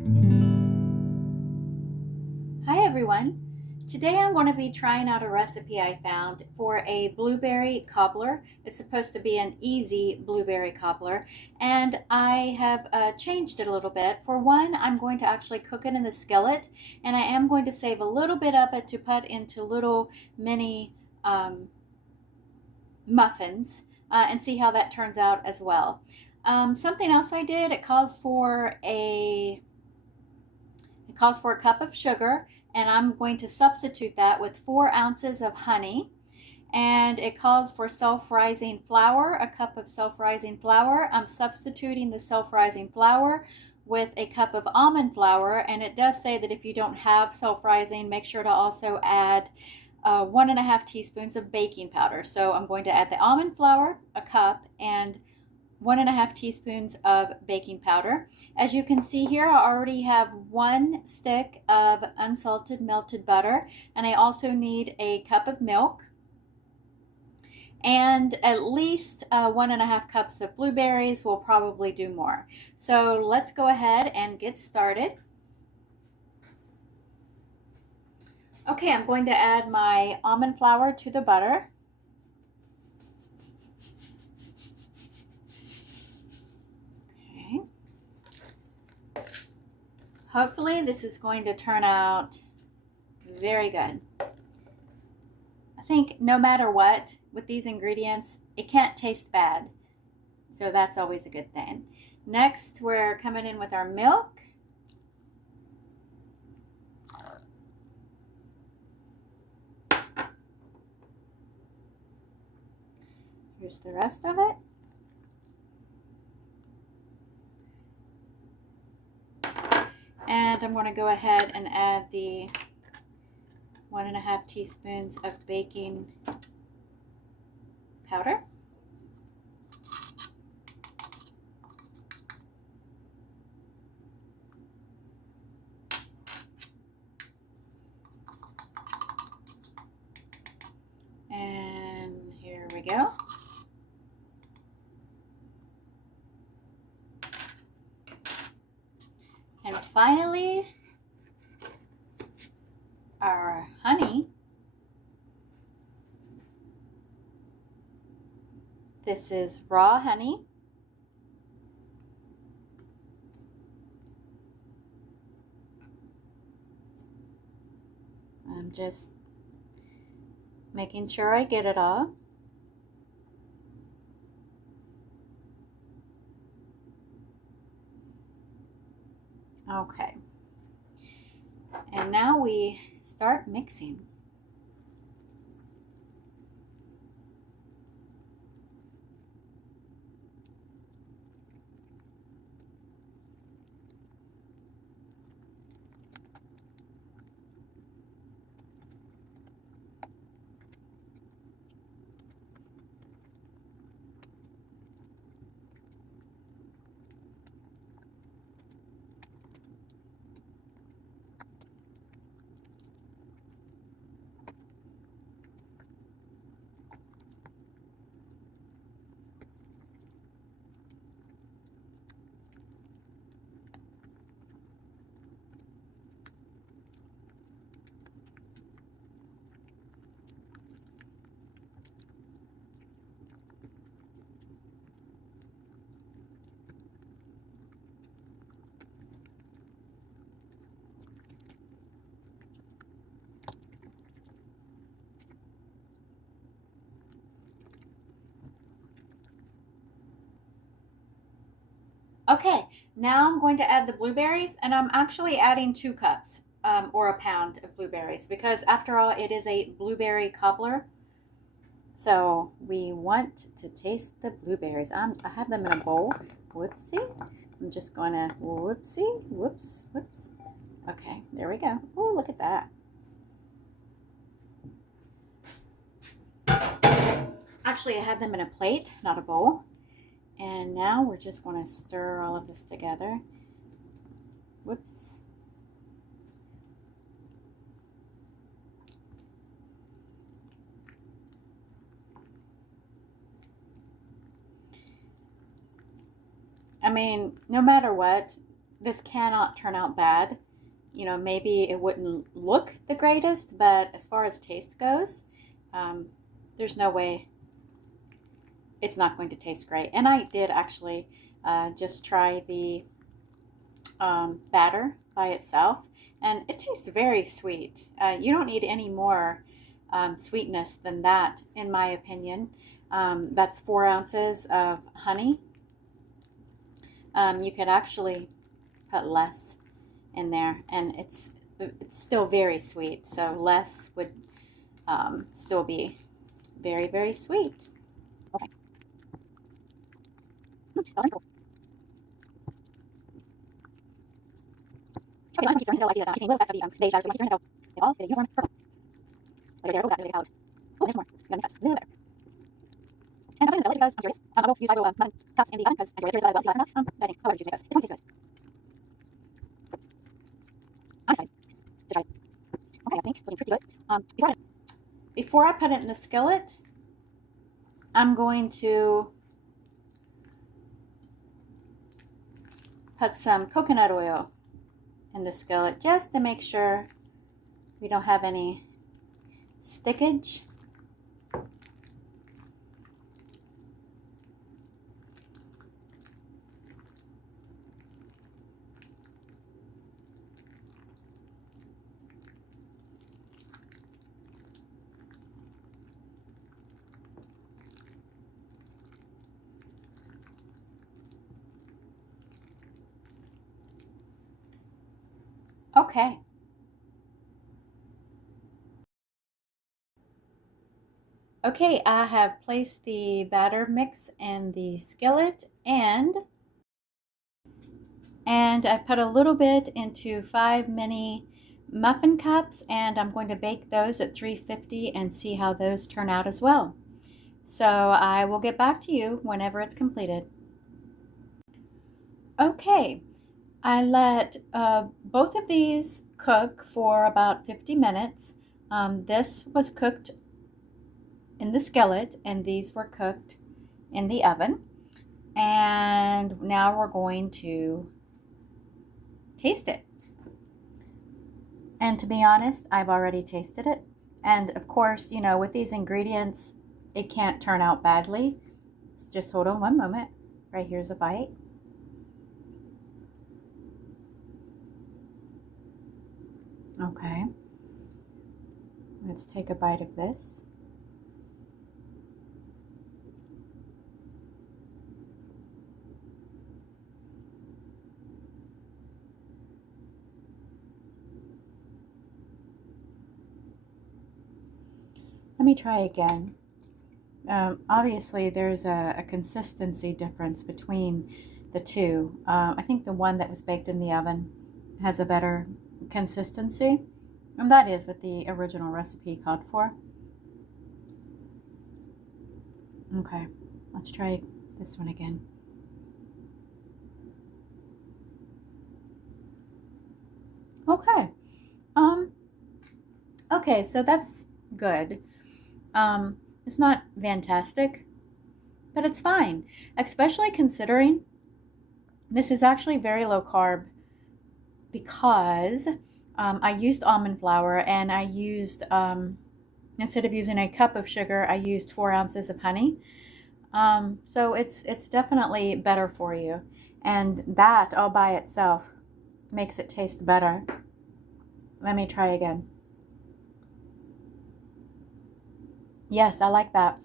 Hi everyone. Today I'm going to be trying out a recipe I found for a blueberry cobbler. It's supposed to be an easy blueberry cobbler, and I have changed it a little bit. For one, I'm going to actually cook it in the skillet, and I am going to save a little bit of it to put into little mini um, muffins and see how that turns out as well. Something else I did, it calls for a cup of sugar, and I'm going to substitute that with 4 ounces of honey. And it calls for self-rising flour, a cup of self-rising flour. I'm substituting the self-rising flour with a cup of almond flour, and it does say that if you don't have self-rising, make sure to also add 1.5 teaspoons of baking powder. So I'm going to add the almond flour, a cup, and 1.5 teaspoons of baking powder. As you can see here, I already have 1 stick of unsalted melted butter, and I also need a cup of milk and at least 1.5 cups of blueberries. Will probably do more. So let's go ahead and get started. Okay, I'm going to add my almond flour to the butter. Okay. Hopefully this is going to turn out very good. I think no matter what, with these ingredients, it can't taste bad. So that's always a good thing. Next, we're coming in with our milk. Here's the rest of it. And I'm going to go ahead and add the 1.5 teaspoons of baking powder. And here we go. And finally, our honey. This is raw honey. I'm just making sure I get it all. Okay. And now we start mixing. Okay, now I'm going to add the blueberries, and I'm actually adding 2 cups or a pound of blueberries because, after all, it is a blueberry cobbler. So we want to taste the blueberries. I have them in a bowl. Whoopsie. I'm just going to whoopsie, whoops, whoops. Okay, there we go. Oh, look at that. Actually, I had them in a plate, not a bowl. And now we're just going to stir all of this together. Whoops. I mean, no matter what, this cannot turn out bad. You know, maybe it wouldn't look the greatest, but as far as taste goes, um, there's no way it's not going to taste great. And I did actually just try the batter by itself, and it tastes very sweet. You don't need any more sweetness than that, in my opinion. That's 4 ounces of honey. You could actually put less in there, and it's still very sweet. So less would still be very, very sweet. Okay. Okay, I'm keep until I see the casing will that's the beige so you keep until they all get a uniform purple. Like there, oh, that really hard. Oh, there's more. You gotta mix that a little better. And I'm going to fill it because I'm curious. I will use either cups in the oven because I'm curious if there's a well. But I think however you choose to make this, it's going to taste good. I'm excited to try it. Okay, I think looking pretty good. Before I put it in the skillet, I'm going to put some coconut oil in the skillet just to make sure we don't have any stickage. Okay. Okay, I have placed the batter mix in the skillet and I put a little bit into 5 mini muffin cups, and I'm going to bake those at 350 and see how those turn out as well. So I will get back to you whenever it's completed. Okay, I let both of these cook for about 50 minutes. This was cooked in the skillet, and these were cooked in the oven. And now we're going to taste it. And to be honest, I've already tasted it. And of course, you know, with these ingredients, it can't turn out badly. Just hold on one moment. Right here's a bite. Okay. Let's take a bite of this. Let me try again. Obviously, there's a consistency difference between the two. I think the one that was baked in the oven has a better consistency, and that is what the original recipe called for. Okay, let's try this one again. Okay. Okay, so that's good. It's not fantastic, but it's fine, especially considering this is actually very low carb because I used almond flour, and I used, instead of using a cup of sugar, I used 4 ounces of honey. So it's definitely better for you. And that all by itself makes it taste better. Let me try again. Yes, I like that.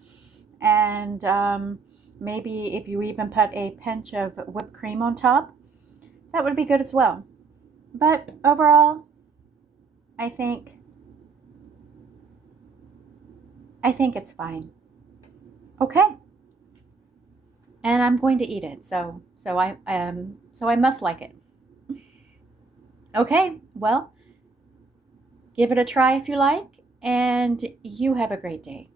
And maybe if you even put a pinch of whipped cream on top, that would be good as well. But overall, I think it's fine. Okay. And I'm going to eat it. So I must like it. Okay. Well, give it a try if you like, and you have a great day.